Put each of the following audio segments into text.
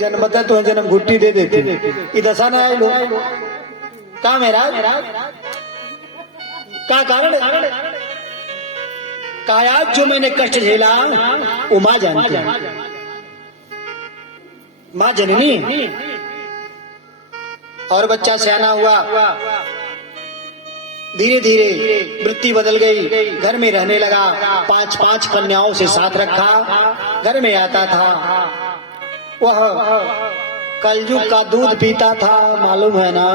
जन्मता तो जन्म घुट्टी दे देते ये दशा ना आए लोग का मेरा का कारण कायाज जो मैंने कष्ट झेला वो माँ जानती है, माँ जननी। और बच्चा सियाना हुआ, धीरे धीरे वृत्ति बदल गई, घर में रहने लगा, 5-5 कन्याओं से साथ रखा, घर में आता था। वह कलयुग का दूध पीता था, मालूम है ना।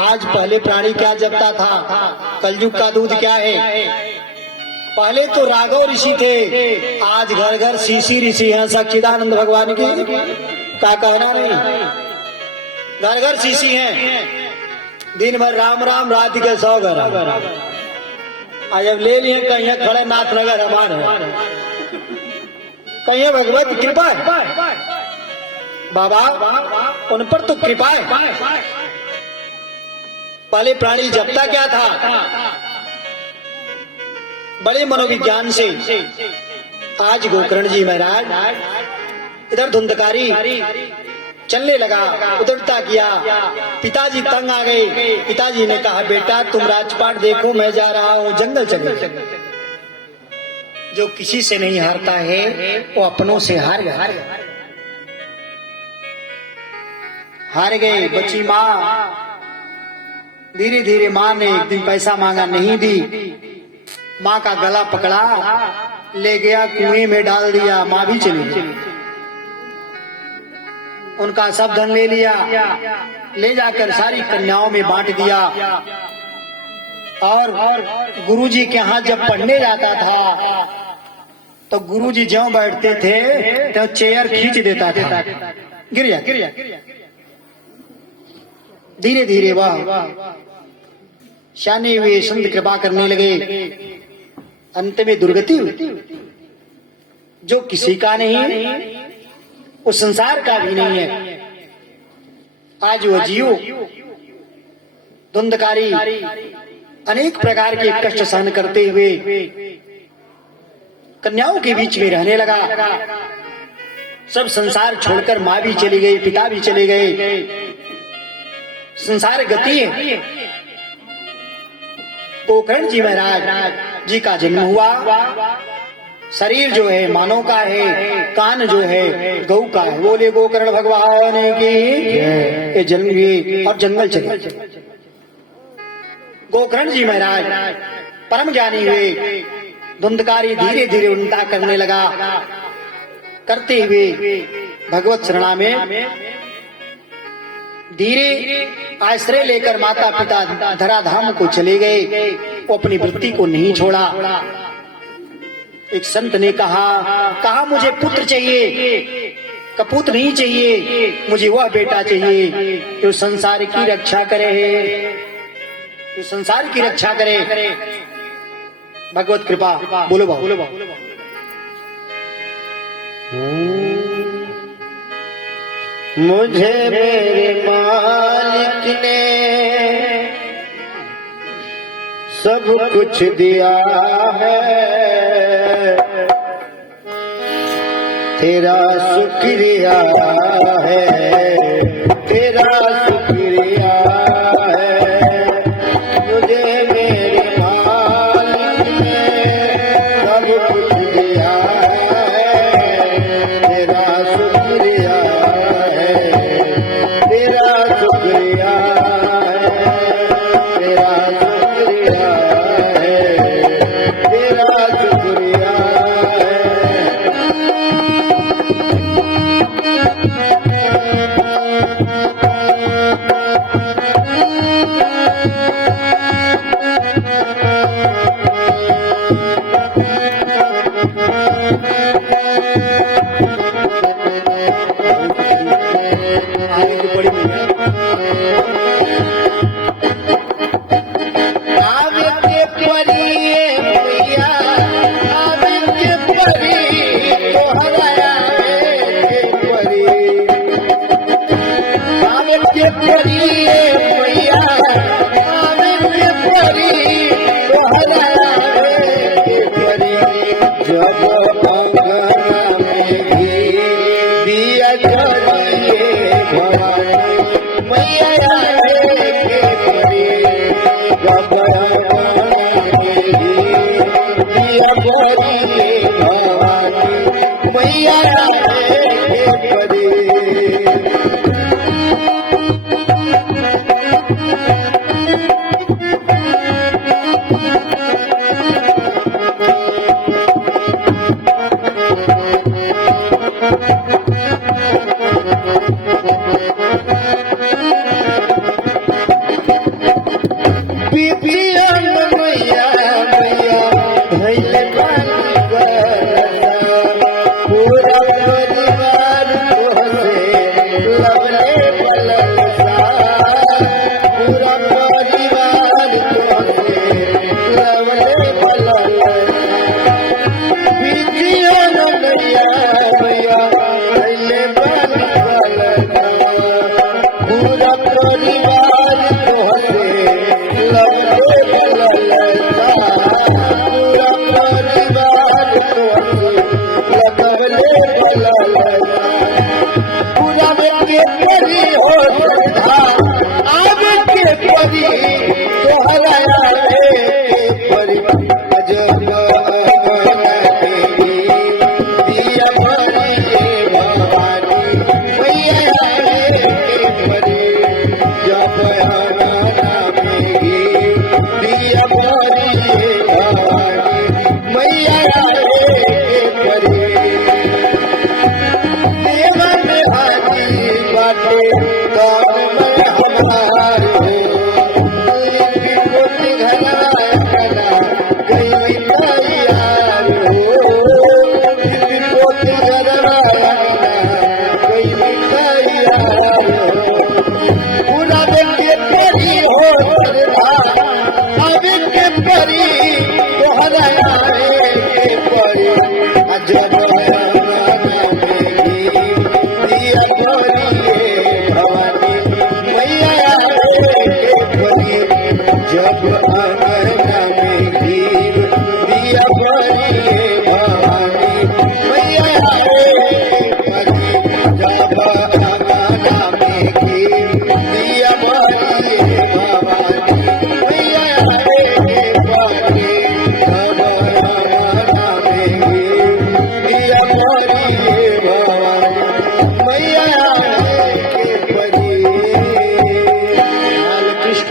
आज पहले प्राणी क्या जपता था, कलयुग का दूध क्या है। पहले तो राघव ऋषि थे, आज घर घर शीशी ऋषि हैं। सच्चिदानंद भगवान की का कहना नहीं, घर घर शीशी हैं। दिन भर राम राम, रात के 100 घर। आज अब ले लिए कहीं खड़े नाथनगर हमारे, कहीं भगवत कृपा है बाबा, उन पर तो कृपा है। पहले प्राणी जपता क्या था, बड़े मनोविज्ञान से। आज गोकर्ण जी महाराज इधर धुंधकारी चलने लगा, उधरता किया। पिताजी तंग आ गए, पिताजी ने कहा बेटा तुम राजपाट देखो, मैं जा रहा हूँ जंगल चले। जो किसी से नहीं हारता है वो अपनों से हार गए। बची माँ, धीरे धीरे माँ ने एक दिन पैसा मांगा, नहीं दी। माँ का गला पकड़ा, ले गया कुएं में डाल दिया, माँ भी चली गई। उनका सब धन ले लिया, ले जाकर सारी कन्याओं में बांट दिया। और गुरुजी के यहाँ जब पढ़ने जाता था तो गुरुजी ज्यों बैठते थे तो चेयर खींच देता था, गिर जा। धीरे धीरे वह शानी हुए, संत कृपा करने लगे। अंत में दुर्गति हुई। जो किसी का नहीं वो संसार का भी नहीं है। आज वह जीव धुंधकारी अनेक प्रकार के कष्ट सहन करते हुए कन्याओं के बीच में रहने लगा। सब संसार छोड़कर माँ भी चली गई, पिता भी चले गए। संसार गति है। गोकर्ण जी महाराज जी का जन्म हुआ। शरीर जो है मानव का है, कान जो है गौ का है। बोले गोकर्ण भगवान की ये जन्म हुए और जंगल चले। गोकर्ण जी महाराज परम ज्ञानी हुए। धुंधकारी धीरे धीरे उल्टा करने लगा, करते हुए भगवत शरणा में धीरे आश्रय लेकर माता पिता धराधाम को चले गए। वो अपनी वृत्ति को नहीं छोड़ा। एक संत ने कहा मुझे पुत्र चाहिए, कपूत नहीं चाहिए, मुझे वह बेटा चाहिए जो संसार की रक्षा करे, जो संसार की रक्षा करे। भगवत कृपा बोलो बोलो। मुझे मेरे मालिक ने सब कुछ दिया है, तेरा शुक्रिया है, तेरा शुक्रिया है। मुझे मेरे मालिक ने सब कुछ दिया है, तेरा शुक्रिया है, तेरा शुक्रिया है, तेरा शुक्रिया है, तेरा शुक्रिया है। दिया भवानी मैया रे के परी जब दिया परी भवानी मैया रे के परी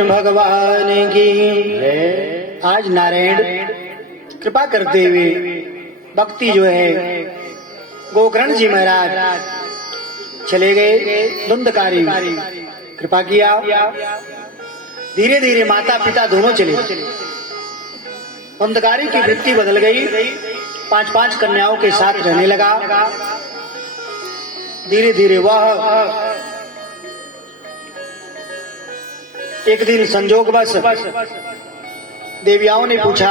भगवान की। आज नारायण कृपा करते हुए भक्ति जो है गोकर्ण जी महाराज चले गए। धुंधकारी कृपा किया, धीरे धीरे माता पिता दोनों चले। धुंधकारी की वृत्ति बदल गई, 5-5 कन्याओं के साथ रहने लगा। धीरे धीरे वह एक दिन संजोगवश देवियाओं ने पूछा,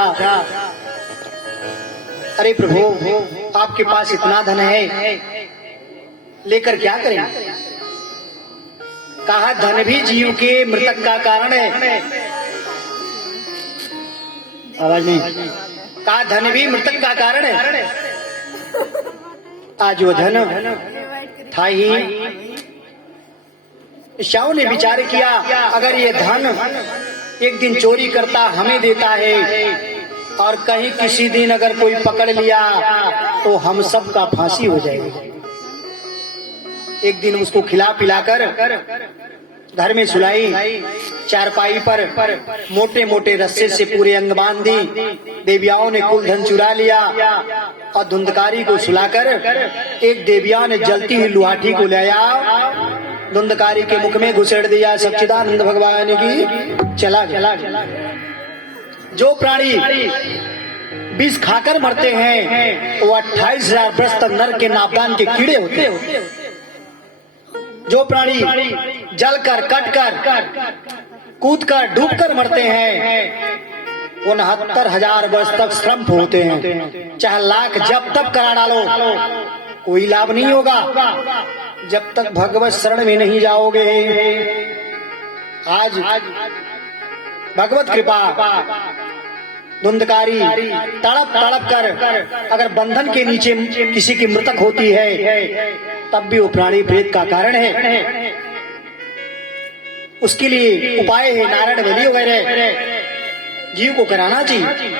अरे प्रभु आपके पास इतना धन है, लेकर क्या करें? कहा धन भी जीव के मृतक का कारण है। आवाज नहीं। कहा धन भी मृतक का कारण है। आज वो धन था ही। शाह ने विचार किया, अगर ये धन एक दिन चोरी करता हमें देता है और कहीं किसी दिन अगर कोई पकड़ लिया तो हम सब का फांसी हो जाएगी। एक दिन उसको खिला पिलाकर घर में सुलाई, चारपाई पर मोटे मोटे रस्से से पूरे अंग बांध दी। देवियाओं ने कुल धन चुरा लिया और धुंधकारी को सुलाकर एक देविया ने जलती हुई लुहाठी को लाया, धुंधकारी के मुख में घुसेड़ दिया। सच्चिदानंद भगवान की चला गया। जो प्राणी विष खाकर मरते हैं वो 28,000 वर्ष तक नर के नापदान के कीड़े होते हैं। जो प्राणी जलकर कटकर कूदकर डूबकर मरते हैं 69,000 वर्ष तक श्रम होते हैं। चाहे लाख जब तक करा डालो कोई लाभ नहीं होगा जब तक भगवत शरण में नहीं जाओगे। आज भगवत कृपा धुंधकारी तड़प तड़प कर अगर बंधन के नीचे किसी की मृतक होती है तब भी वो प्राणी प्रेत का कारण है। उसके लिए उपाय है, नारायण बलि वगैरह जीव को कराना चाहिए।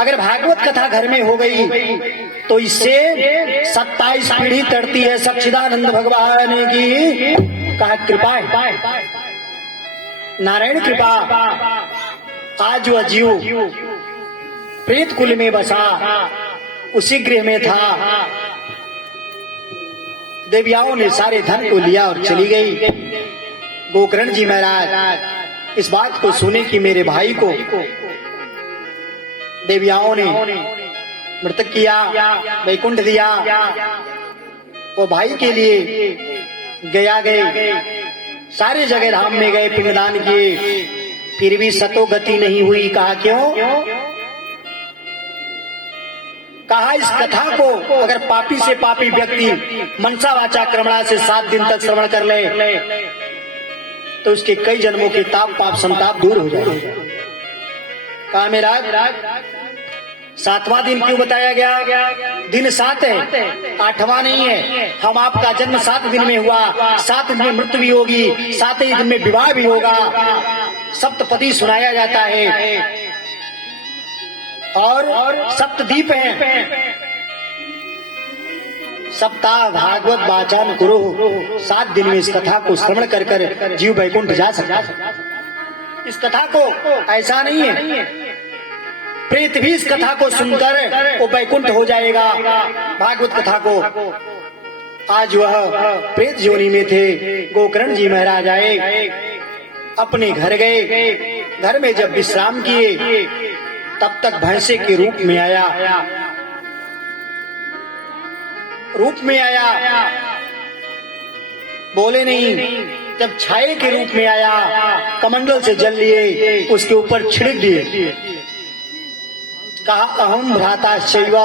अगर भागवत कथा घर में हो गई तो इससे 27 पीढ़ी तड़ती है। सच्चिदानंद भगवान की कहा कृपा है, नारायण कृपा। आज वह जीव प्रेत कुल में बसा, उसी गृह में था। देवियाओं ने सारे धन को लिया और चली गई। गोकर्ण जी महाराज इस बात को सुने कि मेरे भाई को देवियाओं ने मृतक किया, वैकुंठ दिया। वो भाई के लिए गए, सारे जगह धाम में गए, पिंडदान किए, फिर भी सतो गति नहीं हुई। कहा क्यों? कहा इस कथा को अगर पापी से पापी व्यक्ति मनसा वाचा कर्मणा से 7 दिन तक श्रवण कर ले तो उसके कई जन्मों के ताप पाप संताप दूर हो जाए। कहा मेराज 7वां दिन क्यों बताया गया? दिन 7 है, 8वां नहीं है। हम आपका जन्म 7 दिन में हुआ, 7 दिन में मृत्यु भी होगी, 7 ही दिन में विवाह भी होगा। सप्तपदी सुनाया जाता है और सप्तदीप हैं। सप्ताह भागवत वाचन गुरु 7 दिन में इस कथा को श्रवण कर कर जीव वैकुंठ जा सकता है। इस कथा को ऐसा नहीं है प्रेत भी इस कथा को सुनकर वो वैकुंठ हो जाएगा। भागवत कथा को आज वह प्रेत जोनी में थे। गोकर्ण जी महाराज आए, अपने घर गए। घर में जब विश्राम किए तब तक भैंसे के रूप में आया। बोले नहीं। जब छाये के रूप में आया, कमंडल से जल लिए, उसके ऊपर छिड़क दिए। कहा अहम भ्राता शैव,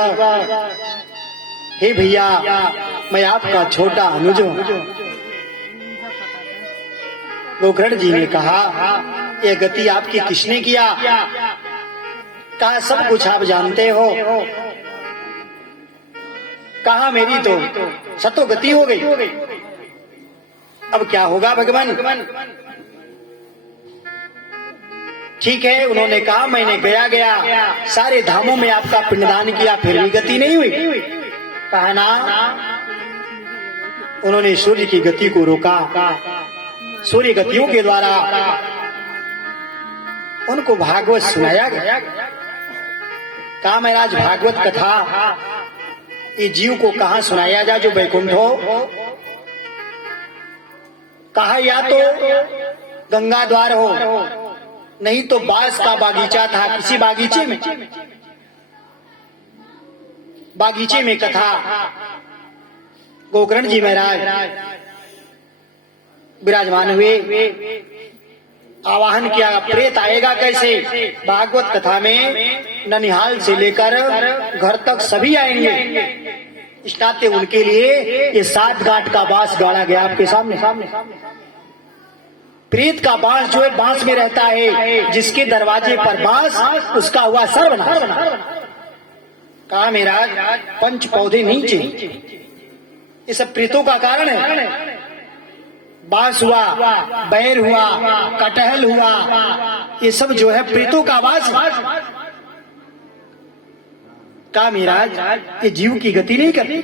हे भैया मैं आपका छोटा अनुज हूं। गोकर्ण जी ने कहा यह गति आपकी किसने किया? कहा सब कुछ आप जानते हो। कहा मेरी तो सतो गति हो गई, अब क्या होगा भगवान? ठीक है, उन्होंने कहा मैंने गया सारे धामों में आपका पिंडदान किया, फिर भी गति नहीं हुई। कहा ना, उन्होंने सूर्य की गति को रोका। सूर्य गतियों के द्वारा उनको भागवत सुनाया गया। कहा महाराज भागवत कथा ये जीव को कहां सुनाया जाए जो वैकुंठ हो? कहा या तो गंगा द्वार हो, नहीं तो बांस का बागीचा था किसी बागीचे में कथा। गोकर्ण जी महाराज विराजमान हुए, आवाहन किया। प्रेत आएगा कैसे? भागवत कथा में ननिहाल से लेकर घर तक सभी आएंगे। इस नाते उनके लिए ये 7 गांठ का बांस गाड़ा गया आपके सामने। प्रेत का बांस जो है बांस में रहता है, जिसके दरवाजे पर बांस उसका हुआ सर्वनाश। कहा महाराज 5 पौधे नहीं चाहिए, ये सब प्रेतों का कारण है। बांस हुआ, बैर हुआ, कटहल हुआ, ये सब जो है प्रेतों का वास। कहा महाराज ये जीव की गति नहीं करती।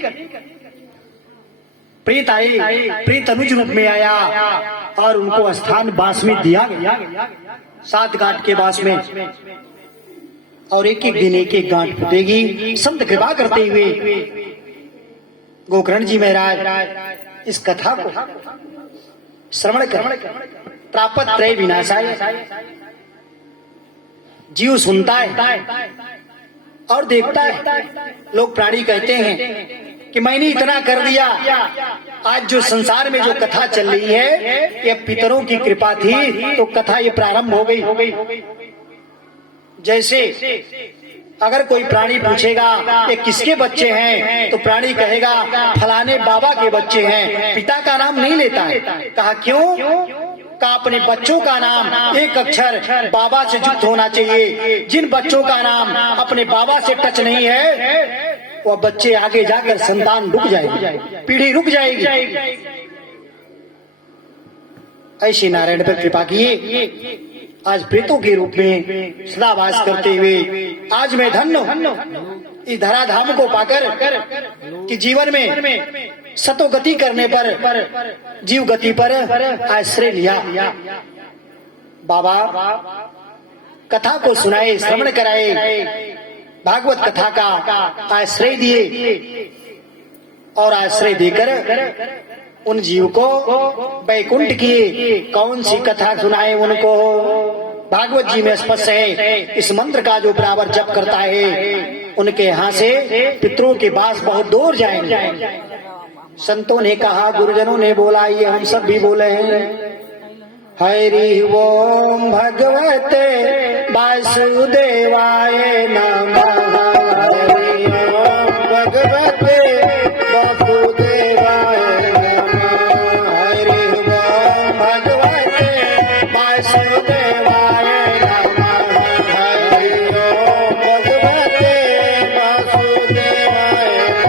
प्रेत आए, प्रेत अनुज रूप में आया और उनको स्थान बांस में दिया गया, 7 गांठ के बांस में। और एक दिन एक गांठ फूटेगी। संत कृपा करते हुए गोकर्ण जी महाराज इस कथा को श्रवण कर प्रापत त्रय विनाशाय। जीव सुनता है और देखता है। लोग प्राणी कहते हैं कि मैंने इतना कर दिया। आज जो संसार में जो कथा चल रही है, ये पितरों की कृपा थी तो कथा ये प्रारंभ हो गई। जैसे अगर कोई प्राणी पूछेगा ये किसके बच्चे हैं, तो प्राणी कहेगा फलाने बाबा के बच्चे हैं, पिता का नाम नहीं लेता है। कहा क्यों? का अपने बच्चों का नाम एक अक्षर बाबा से युक्त होना चाहिए। जिन बच्चों का नाम अपने बाबा से टच नहीं है वह बच्चे आगे जाकर संतान रुक जाएगी, पीढ़ी रुक जाएगी। ऐसी नारायण पर कृपा किए आज प्रेतों के रूप में सदा वास करते हुए आज मैं धन्य हूं इस धराधाम को पाकर कि जीवन में सतो गति करने पर जीव गति पर आश्रय लिया। बाबा कथा को सुनाए, श्रवण कराए, भागवत कथा का आश्रय दिए और आश्रय देकर उन जीव को वैकुंठ किए। कौन सी कथा सुनाए उनको? भागवत जी में स्पष्ट है, इस मंत्र का जो बराबर जप करता है उनके यहाँ से पितरों के पास बहुत दूर जाएंगे। संतों ने कहा, गुरुजनों ने बोला, ये हम सब भी बोले हैं। हरि ओम भगवते वासुदेवाय नमः। हरि ओम भगवते वासुदेवाय नमः। हरि ओम भगवते वासुदेवाय नमः। हरि ओम भगवते वासुदेवाय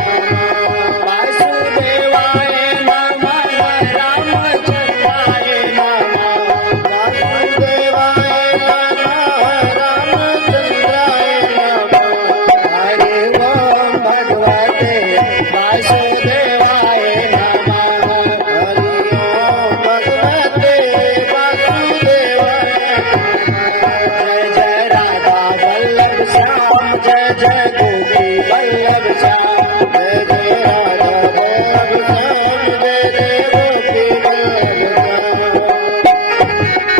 नमः। वासुदेवाय नमः। रामचंद्राय नमः। वासुदेवाय नमः। रामचंद्राय नमः। हरि ओम भगवते वासुदेवाय नमः। हरि ओम भगवते वासुदेवाय नमः। जय जय राधा वल्लभ श्याम, जय जय गोपी वल्लभ श्याम। जय जय राधा वल्लभ श्याम, जय जय गोपी वल्लभ श्याम।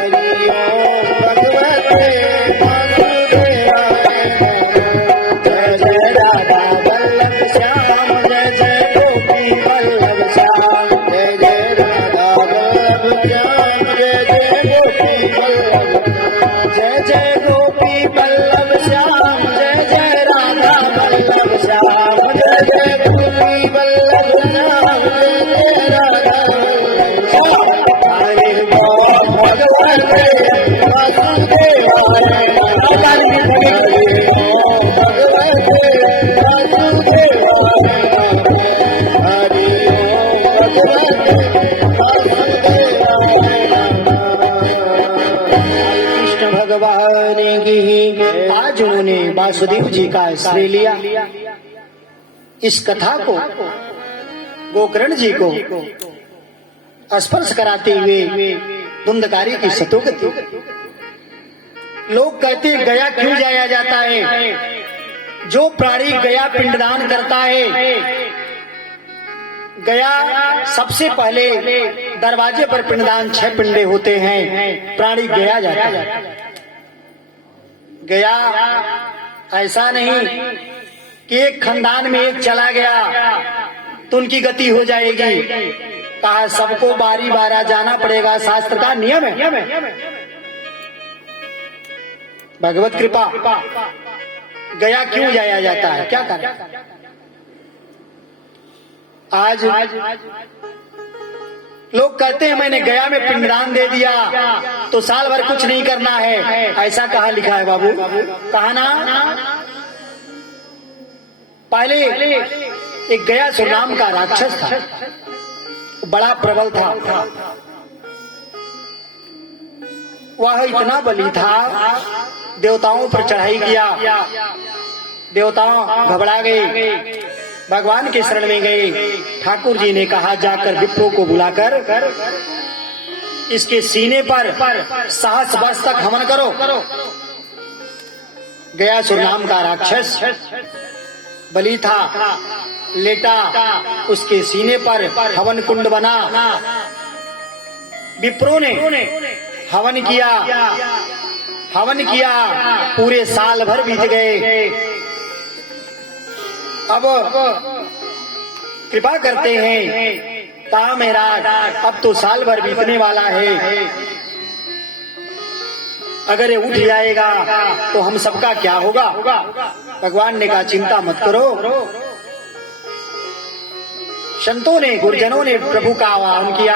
हरि ओम भगवते वासुदेवाय नमः। जय जय राधा वल्लभ श्याम, जय जय गोपी वल्लभ श्याम। जय जय राधा वल्लभ श्याम, जय जय गोपी वल्लभ श्याम। जय जय गोपी वल्लभ श्याम, जय जय राधा वल्लभ श्याम। जय जय गोपी वल्लभ श्याम, जय जय राधा वल्लभ श्याम। हरि ओम भगवते वासुदेवाय नमः। हरि ओम भगवते वासुदेवाय नमः। हरि ओम भगवते वासुदेवाय नमः। कृष्ण भगवान की आज उन्होंने वासुदेव जी का आश्रय लिया। इस कथा को गोकर्ण जी को स्पर्श कराते हुए धुंधकारी की सतोगति। लोग कहते गया क्यों जाया जाता है? जो प्राणी गया पिंडदान करता है, गया सबसे पहले दरवाजे पर पिंडदान 6 पिंडे होते हैं, प्राणी गया जाता है। गया ऐसा नहीं कि एक खानदान में एक चला गया तो उनकी गति हो जाएगी। कहा सबको बारी बारा जाना पड़ेगा, शास्त्र का नियम है। भगवत कृपा। गया क्यों जाया जाता है? क्या कारण? आज लोग कहते हैं मैंने गया में पिंडदान दे दिया तो साल भर कुछ नहीं करना है। ऐसा कहाँ लिखा है बाबू? कहा ना। पहले एक गयासुर नाम का राक्षस था, बड़ा प्रबल था। वह इतना बली था, देवताओं पर चढ़ाई किया। देवताओं घबरा गए, भगवान के शरण में गए। ठाकुर जी ने कहा जाकर विप्रों को बुलाकर इसके सीने पर सहस्र वर्ष तक हवन करो। गयासुर नाम का राक्षस बलि था, लेटा, उसके सीने पर हवन कुंड बना। विप्रों ने हवन किया, पूरे साल भर बीत गए। अब कृपा करते हैं, कहा महाराज अब तो साल भर बीतने वाला है, अगर ये उठ जाएगा तो हम सबका क्या होगा? भगवान ने कहा चिंता मत करो, संतों ने, गुरुजनों ने प्रभु का आह्वान किया।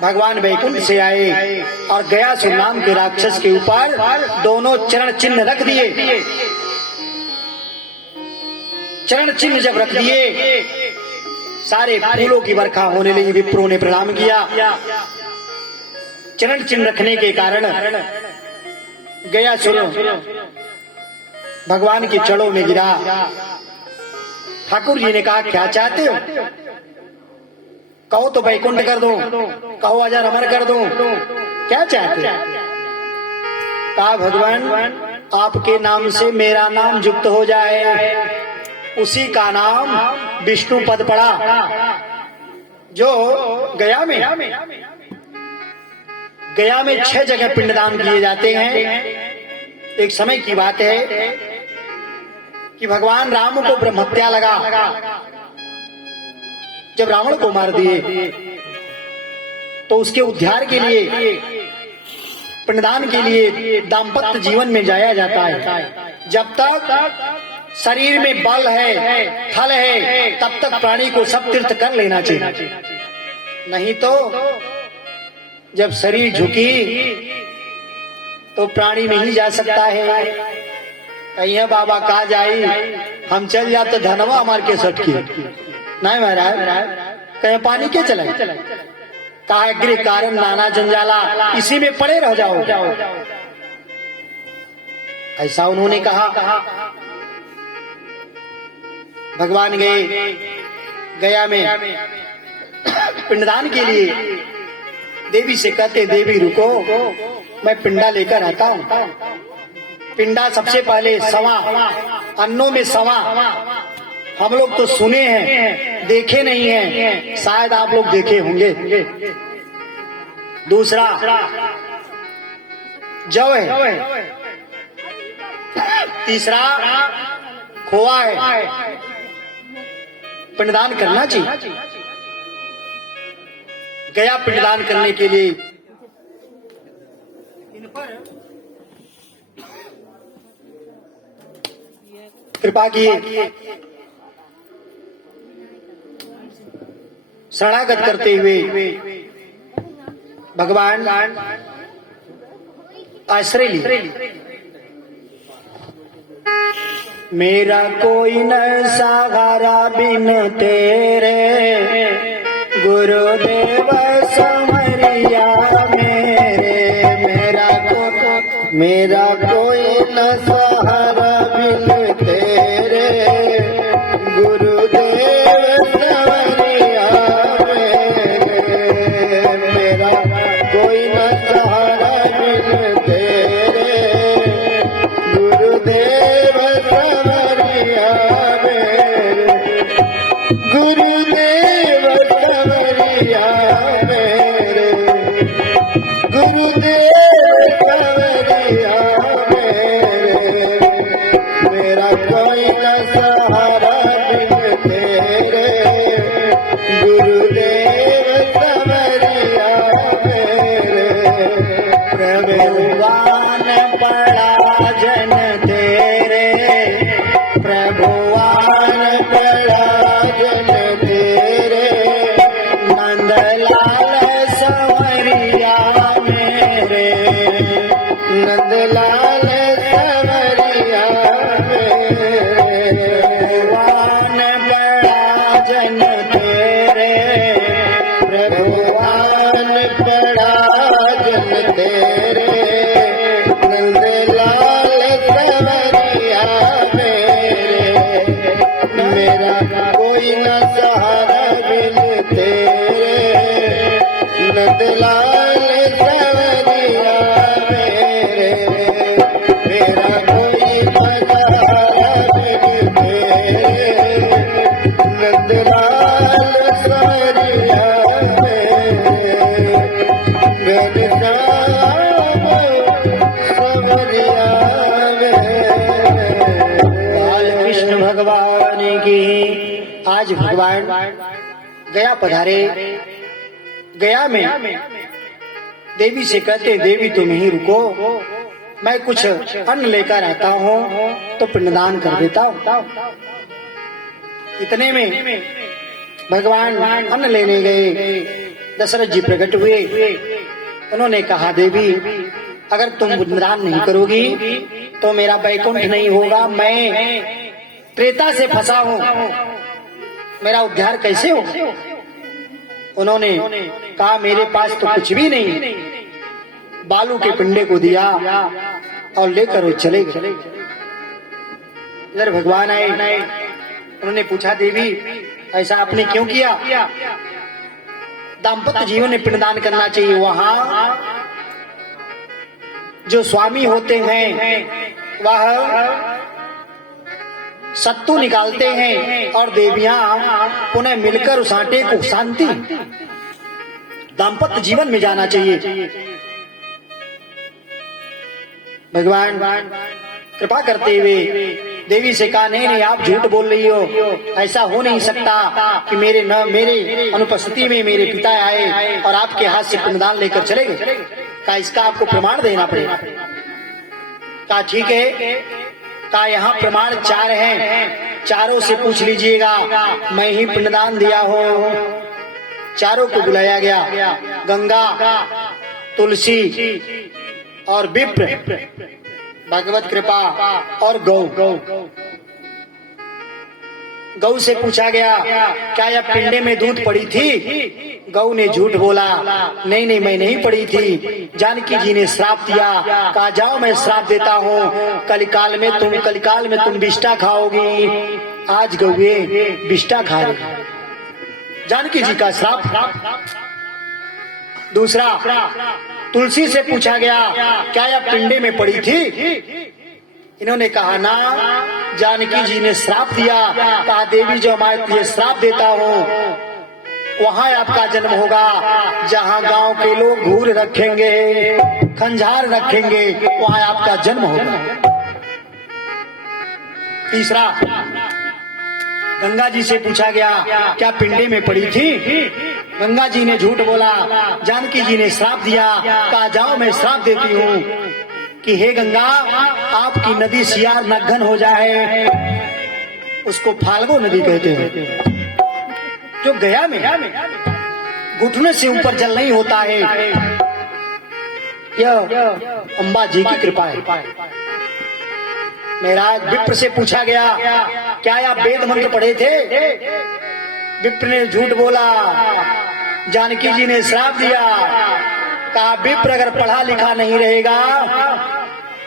भगवान वैकुंठ से आए और गयासुर नाम के राक्षस के ऊपर दोनों चरण चिन्ह रख दिए। चरण चिन्ह जब रख दिए, सारे फूलों की वर्षा होने लगी। विप्रों ने प्रणाम किया। चरण चिन्ह रखने के कारण गयासुर भगवान की चरणों में गिरा। ठाकुर जी ने कहा, क्या चाहते हो? कहो तो वैकुंठ कर दो, कहो अजर अमर कर दो, क्या चाहते हो? कहा, भगवान आपके नाम से मेरा नाम युक्त हो जाए। उसी का नाम विष्णु पद पड़ा, जो गया में 6 जगह पिंडदान किए जाते हैं। एक समय की बात है कि भगवान राम को ब्रह्म हत्या लगा। जब रावण को मार दिए तो उसके उद्धार के लिए, पिंडदान के लिए दाम्पत्य जीवन में जाया जाता है। जब तक शरीर में बल है, थल है, तब तक प्राणी को सब तीर्थ कर लेना चाहिए। नहीं तो जब शरीर झुकी तो प्राणी नहीं जा सकता है। कहीं बाबा कहा जाई, हम चल जाते धनवा हमार के सटकी नहीं महाराज, कहीं पानी के चले। कहा, गृह कारण नाना जंजाला, इसी में पड़े रह जाओ। ऐसा उन्होंने कहा। भगवान गया में पिंडदान के लिए देवी से कहते, देवी रुको, मैं पिंडा लेकर आता हूँ। पिंडा सबसे पहले सवा, अन्नों में सवा। हम लोग तो सुने हैं, देखे नहीं हैं, शायद आप लोग देखे होंगे। दूसरा जौ है, तीसरा खोआ है। पिंडदान करना चाहिए। गया पिंडदान करने के लिए कृपा किए। शरणागत करते हुए भगवान आश्रय लिए। मेरा कोई न सहारा बिन तेरे, गुरुदेव समरिया मेरे। मेरा कोई न सहारा बिन तेरे, गुरुदेव समरिया मेरे। मेरा कोई न सहारा बिन तेरे, गुरुदेव समरिया मेरे। गुरुदेव समरिया मेरे, गुरुदेव समरिया मेरे। मेरा कोई न सहारा बिन तेरे, गुरुदेव समरिया मेरे। प्रभुवान बड़ा जन तेरे, प्रभुवान बड़ा जन तेरे। नंदलाल संवरिया मेरे, नंदलाल संवरिया मेरे। भगवान बड़ा जन तेरे, भगवान बड़ा जन तेरे। नंदलाल संवरिया मेरे। मेरा कोई न सहारा बिन तेरे, नंदलाल संवरिया मेरे। मेरा कोई न सहारा बिन तेरे, नंदलाल संवरिया मेरे। घनश्याम संवरिया मेरे। कृष्ण भगवान की। आज भगवान गया पधारे। गया में देवी से कहते, देवी तुम ही रुको, मैं कुछ अन्न लेकर आता हूँ तो पिंडदान कर देता हूँ। इतने में भगवान अन्न लेने गए। दशरथ जी प्रकट हुए। उन्होंने कहा, देवी अगर तुम पिंडदान नहीं करोगी तो मेरा वैकुंठ नहीं होगा। मैं त्रेता से फंसा हूं, मेरा उद्धार कैसे हो? उन्होंने कहा, मेरे पास तो कुछ भी नहीं। बालू के पिंडे को दिया और लेकर वो चले गए। इधर भगवान आए। उन्होंने पूछा, देवी ऐसा आपने क्यों किया? दाम्पत्य जीवन में पिंडदान करना चाहिए। वहां जो स्वामी होते हैं वह सत्तू निकालते हैं और देवियां पुनः मिलकर उस आटे को शांति। दाम्पत्य जीवन में जाना चाहिए। भगवान कृपा करते हुए देवी से कहा, नहीं नहीं आप झूठ बोल रही हो, ऐसा हो नहीं सकता कि मेरे अनुपस्थिति में मेरे पिता आए और आपके हाथ से पिंडदान लेकर चले गए। कहा, इसका आपको प्रमाण देना पड़ेगा। कहा, ठीक है। कहा, यहाँ प्रमाण 4 हैं, चारों से पूछ लीजिएगा मैं ही पिंडदान दिया हो। चारों को बुलाया गया। गंगा, तुलसी और विप्र, भगवत कृपा और गौ। गौ से पूछा गया, क्या यह पिंडे में दूध पड़ी थी? गौ ने झूठ बोला, नहीं नहीं मैं नहीं पड़ी थी। जानकी जी ने श्राप दिया। कहा, जाओ मैं श्राप देता हूँ, कलिकाल में तुम विष्ठा खाओगी। आज गौए विष्ठा खा रही। जानकी जी का श्राप। दूसरा, तुलसी से पूछा गया, क्या यह पिंडे में पड़ी थी? इन्होंने कहा, ना, जानकी जी ने श्राप दिया। कहा, देवी जो हमारे लिए श्राप देता हूँ वहां आपका जन्म होगा जहां गांव के लोग घूर रखेंगे, खंजार रखेंगे, वहां आपका जन्म होगा। तीसरा, गंगा जी से पूछा गया, क्या पिंडे में पड़ी थी? गंगा जी ने झूठ बोला। जानकी जी ने श्राप दिया। कहा, जाओ मैं श्राप देती हूँ कि हे गंगा आपकी नदी सियार नग्न हो जाए। उसको फाल्गु नदी कहते हैं, जो गया में घुटने से ऊपर जल नहीं होता है। यह अम्बा जी की कृपा है। महाराज विप्र से पूछा गया, क्या आप वेद मंत्र पढ़े थे? विप्र ने झूठ बोला। जानकी जी ने श्राप दिया। कहा, विप्र अगर पढ़ा लिखा नहीं रहेगा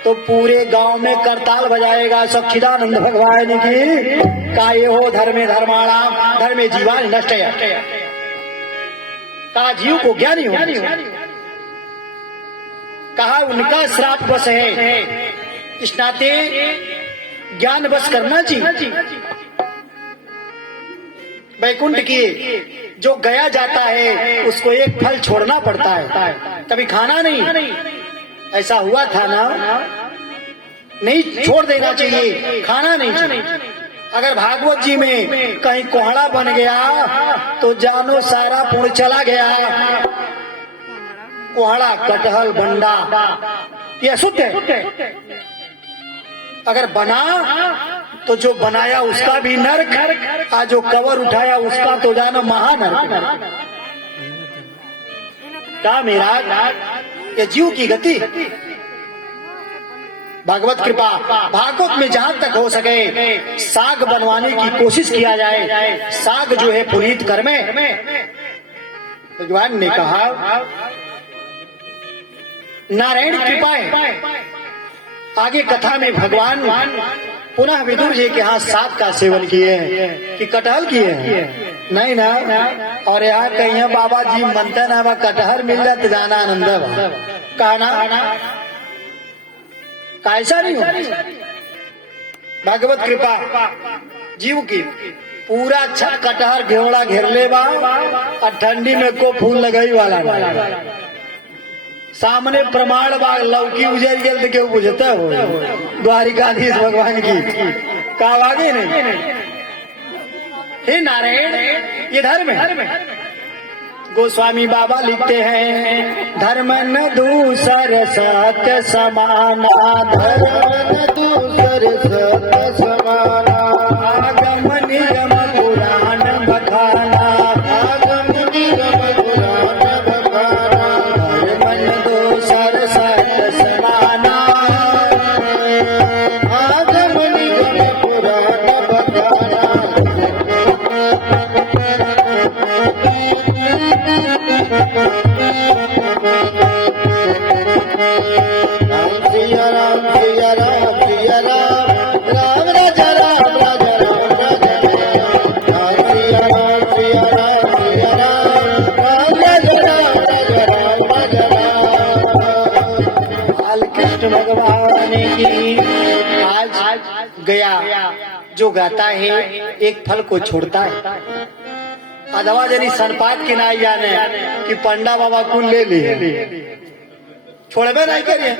तो पूरे गांव में करताल बजाएगा। सच्चिदानंद भगवान की काय हो धर्मे धर्माणा धर्मे जीवा नष्ट है। कहा, जीव को ज्ञानी हो। कहा, उनका श्राप बस है, इस नाते ज्ञान बस करना चाहिए। वैकुंठ की जो गया जाता है उसको एक फल छोड़ना पड़ता है, कभी खाना नहीं। ऐसा हुआ था ना? नहीं छोड़ देना चाहिए, खाना नहीं चाहिए। अगर भागवत जी में कहीं कोहड़ा बन गया तो जानो सारा पुण्य चला गया। कोहड़ा, कटहल, बंडा ये अशुद्ध है। अगर बना तो जो बनाया उसका भी नरक, आज जो कवर उठाया उसका तो जानो महानरक। क्या मेरा ये जीव की गति। भगवत कृपा। भागवत में जहां तक हो सके साग बनवाने की कोशिश किया जाए। साग जो है पुनीत कर्मे। भगवान ने कहा, नारायण कृपा है। आगे कथा में भगवान पुनः विदुर जी के हाथ साग का सेवन किए कि कटहल किए? नहीं ना। और यहाँ कहीं बाबा जी मनता ना बा कटहल मिल जाए तो जाना आनंद कहना कैसा नहीं हो। भगवत कृपा जीव की पूरा अच्छा कटहर घेवड़ा घेर ले बा और ठंडी में को फूल लगाई वाला सामने प्रमाण बा लौकी उजर गल तो क्यों बुझता हो। द्वारिकाधीश भगवान की कहा आगे नहीं। हे नारायण ये धर्म है। गोस्वामी बाबा लिखते हैं, धर्म न दूसर सत्य समाना, धर्म न दूसर सत्य समाना, आगम निगम पुराण बखाना, गया जो गाता है एक फल को छोड़ता है। अधवा जनी सनपात के ना जाने कि पंडा बाबा को ले लिए छोड़बे नहीं करिए,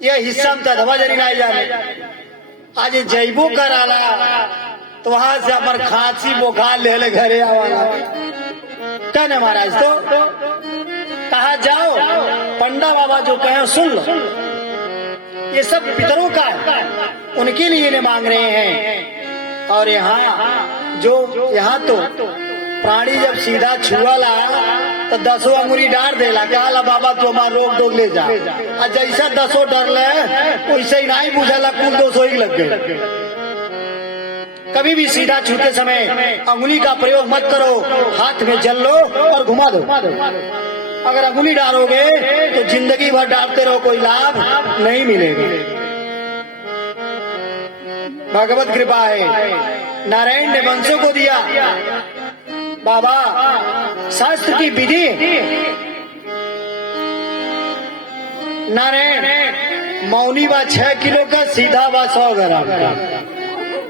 यह हिस्सा में अधवा जनी ना जाने। आज जैबो कराला तो वहां से अपन खांसी बुखार ले ले घरे आवाला कहने महाराज तो कहा जाओ पंडा बाबा जो कहे सुन लो। ये सब पितरों का है, उनके लिए इन्हें मांग रहे हैं। और यहाँ तो प्राणी जब सीधा छुआला तो 10 अंगुरी डार देला, कहा बाबा तू हमारा रोक टोक ले जा। और जैसा 10 डर ले वैसे ही नहीं बुझाला कुल 200 ही लग गए। कभी भी सीधा छूते समय अंगुली का प्रयोग मत करो, हाथ में जल लो और घुमा दो। अगर अंगुली डालोगे तो जिंदगी भर डालते रहो, कोई लाभ नहीं मिलेगा। भगवत कृपा है, नारायण ने वंशों को दिया। बाबा शास्त्र की विधि, नारायण मौनी बा 6 किलो का, सीधा बा 100 ग्राम का।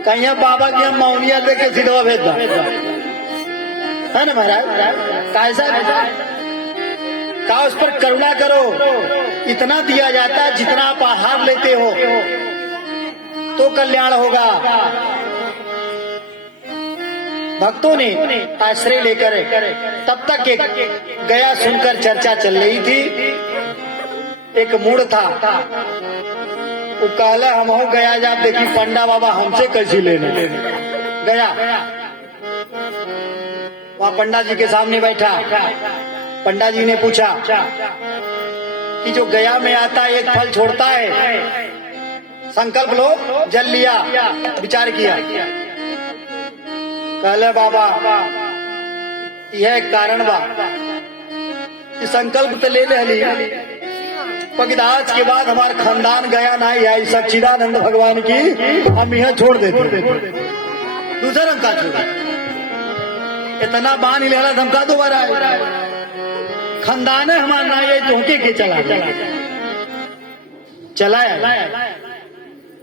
कहीं बाबा की हम मौनिया देके सीधा भेज दो है ना महाराज। कैसा का उस पर करुणा करो, इतना दिया जाता है जितना आप आहार लेते हो तो कल्याण होगा। भक्तों ने आश्रय लेकर तब तक एक गया सुनकर चर्चा चल रही थी। एक मूड था, वो कहला हम हो गया जा देखी पंडा बाबा हमसे कैसी लेने गया। वहाँ पंडा जी के सामने बैठा, पंडा जी ने पूछा कि जो गया में आता है एक फल छोड़ता है, संकल्प लो। जल लिया, विचार किया, कहले बाबा यह एक कारण बा कि संकल्प तो ले लिया, पर आज के बाद हमारे खानदान गया नहीं है। सच्चिदानंद भगवान की हम यह छोड़ देते, दूसरा रंग का छोड़ा। इतना बान लेला धमका दोबारा खानदान है हमारा ना, ये धोखे के चलाया।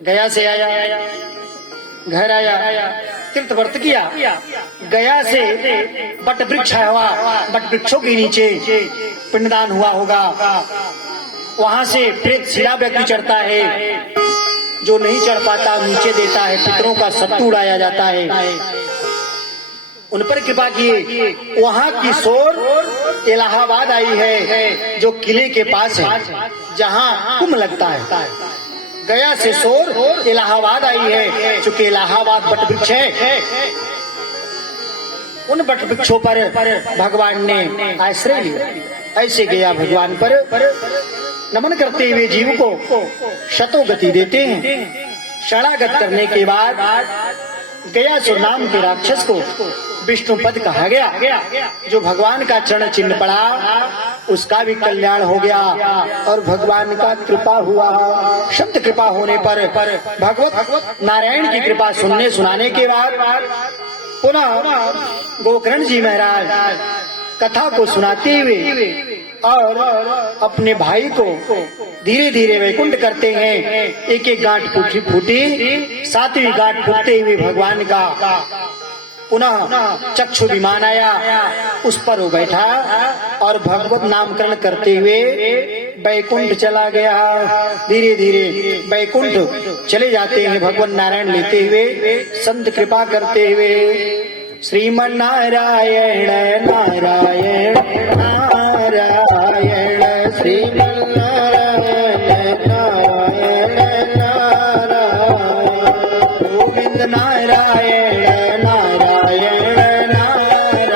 गया से आया, घर आया, तीर्थ व्रत किया। गया से बट वृक्ष हुआ, बट वृक्षों के नीचे पिंडदान हुआ होगा। वहां से प्रेत शिला व्यक्ति चढ़ता है, जो नहीं चढ़ पाता नीचे देता है, पितरों का सत्तू उड़ाया जाता है। उन पर कृपा किए। वहाँ की सोर इलाहाबाद आई है, जो किले के पास है जहाँ कुंभ लगता है। गया से सोर इलाहाबाद आई है, चूंकि इलाहाबाद बट वृक्ष है। उन बट वृक्षों पर भगवान ने आश्रय लिया। ऐसे गया भगवान पर नमन करते हुए जीव को शतो गति देते हैं। शरणागत करने के बाद गया सो नाम के राक्षस को विष्णु पद कहा गया। जो भगवान का चरण चिन्ह पड़ा उसका भी कल्याण हो गया और भगवान का कृपा हुआ। शब्द कृपा होने पर भगवत नारायण की कृपा सुनने सुनाने के बाद पुनः गोकर्ण जी महाराज कथा को सुनाते हुए और अपने भाई को धीरे धीरे वैकुंठ करते हैं। एक एक गांठ फूटी, 7वीं गांठ फूटते हुए भगवान का पुनः चक्षु विमान आया, उस पर वो बैठा और भगवत नामकरण करते हुए वैकुंठ चला गया। धीरे धीरे वैकुंठ चले जाते हैं भगवान नारायण लेते हुए, संत कृपा करते हुए। श्रीमन नारायण नारायण नारायण, श्रीमन नारायण नारायण नारायण, गोविंद नारायण नारायण नारायण, गोविंद नारायण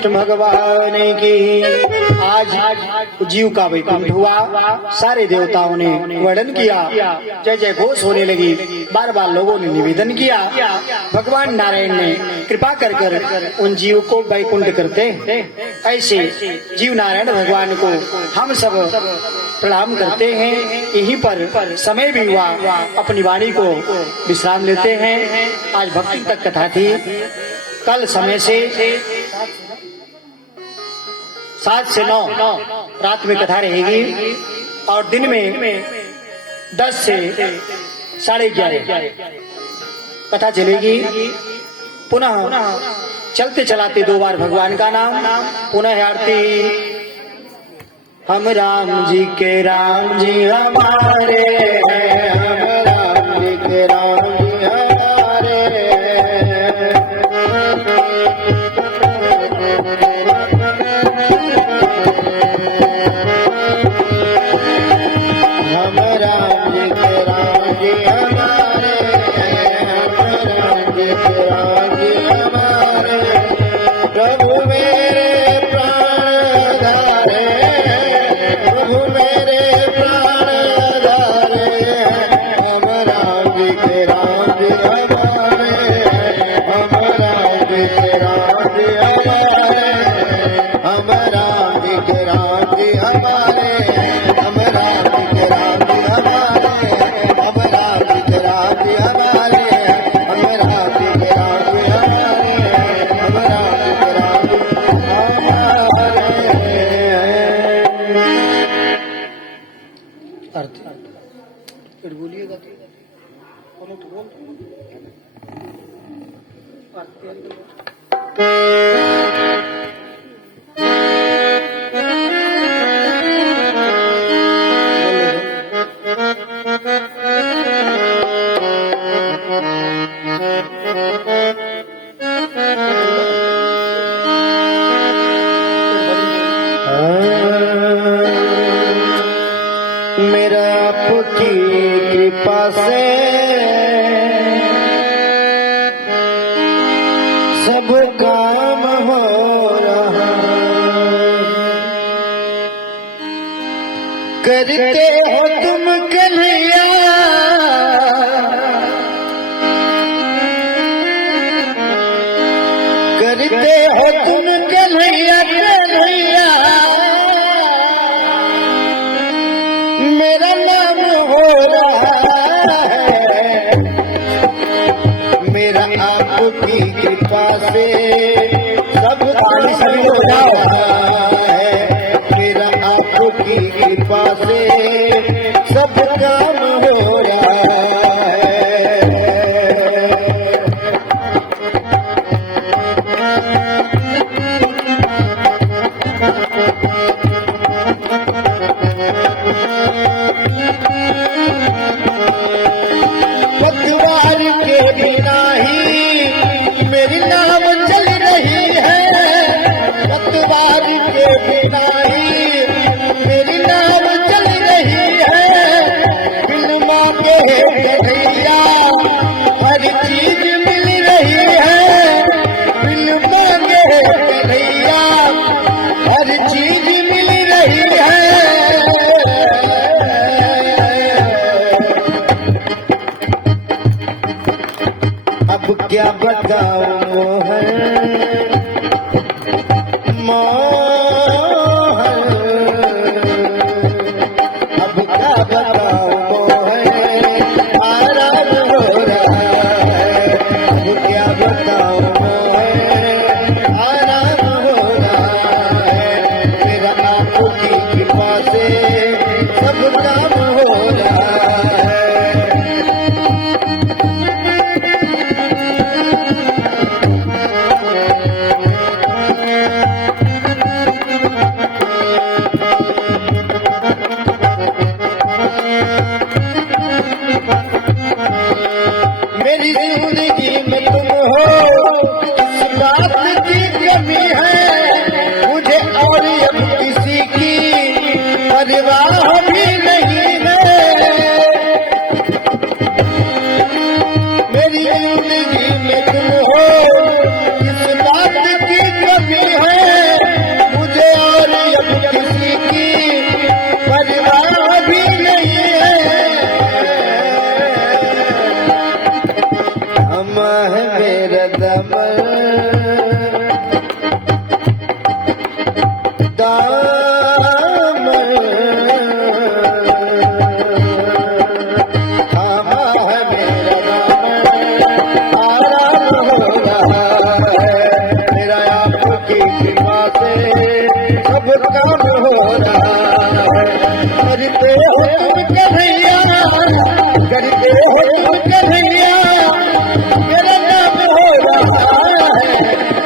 कृष्ण भगवान की। आज जीव का वैकुंठ हुआ, सारे देवताओं ने वर्णन किया, जय जय घोष होने लगी। बार बार लोगों ने निवेदन किया, भगवान नारायण ने कृपा कर कर उन जीव को वैकुंठ करते। ऐसे जीव नारायण भगवान को हम सब प्रणाम करते हैं। यहीं पर समय भी हुआ, अपनी वाणी को विश्राम लेते हैं। आज भक्ति तक कथा थी, कल समय से 7 से 9 रात में कथा रहेगी और दिन में 10 से 11:30 कथा चलेगी। पुनः चलते चलाते 2 बार भगवान का नाम, पुनः आरती। हम राम जी के राम जी हमारे हैं, हम राम जी के राम जी हमारे हैं। हम राम जी के राम जी हमारे हैं, हम राम जी के राम जी हमारे। प्रभु मेरे प्राण धारे, प्रभु मेरे प्राण धारे, हम राम जी के राम जी हमारे, हम राम जी के राम जी हमारे, हम राम जी के राम जी हमारे, हम राम जी के राम जी हमारे, हम राम जी के राम जी हमारे, हम राम जी के राम जी हमारे, हम राम जी के राम जी हमारे। अर्थ फिर बोलिएगा तो बोल मेरा आपकी कृपा से सब काम हो रहा, करते हो तुम कन्हैया, करते हो तुम कन्हैया, कन्हैया मेरा नाम हो रहा है। मेरा आपकी कृपा से सब काम हो रहा है, मेरा आपकी कृपा से सब काम हो रहा है। पतवार के बिना ही मेरी नाव चल रही है, पतवार के बिना ही मेरी नाव चल रही है। बिन मांगे कन्हैया हर चीज मिल रही है, बिन मांगे कन्हैया हर चीज मिल रही है। अब क्या बताऊं मोहन, मोहन, अब क्या बताऊं मोहन, आराम हो रहा है। अब क्या बताऊं मोहन, आराम हो रहा है। मेरा आपकी कृपा से सब काम हो रहा है। दामन थामा है मेरा दामन, आराम हो रहा है मेरा आपकी कृपा से सब काम हो रहा है। करते हो तुम कन्हैया, करते हो तुम कन्हैया, मेरा काम हो रहा है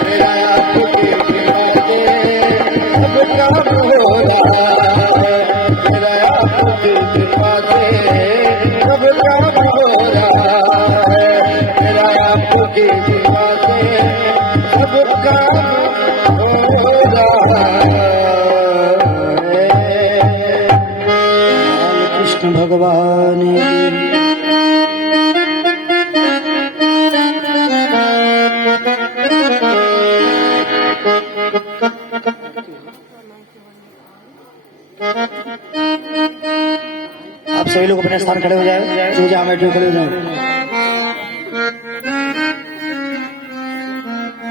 मेरा आपकी कृपा से सब काम हो रहा है मेरा आपकी कृपा से सब काम हो रहा है मेरा आपकी कृपा से सब काम हो रहा है। कृष्ण भगवान की आप सभी लोग अपने स्थान खड़े हो जाए, जहाँ बैठे खड़े हो जाओ।